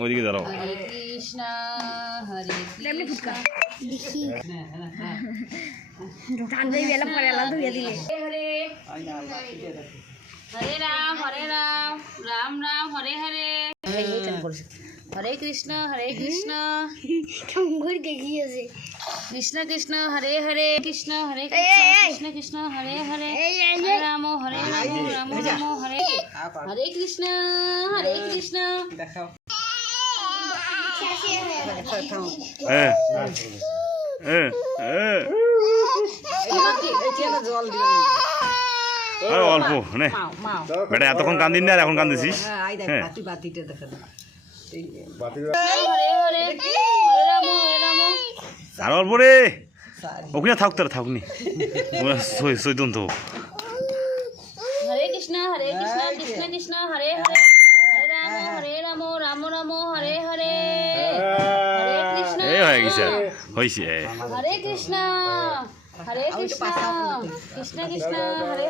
ওইদিকে দাঁড়াও। কৃষ্ণ হরে ফুটকা হরে রাম রাম রাম হরে হরে হরে কৃষ্ণ কৃষ্ণ কৃষ্ণ হরে হরে কৃষ্ণ হরে কৃষ্ণ কৃষ্ণ হরে হরে হরে রাম রাম রাম হরে হরে কৃষ্ণ কৃষ্ণ অল্প নে বেটা, এতক্ষণ কান্দিন না, আর এখন কান্দিছিস। আর অল্প রে, ওখানে থাক, তারা থাকুনি চৈতন তো। হরে কৃষ্ণ কৃষ্ণ কৃষ্ণ হরে হরে হরে রাম রাম রাম হরে হরে হরে কৃষ্ণ হয়ে গেছে, হয়েছে। হরে কৃষ্ণ কৃষ্ণ কৃষ্ণ হরে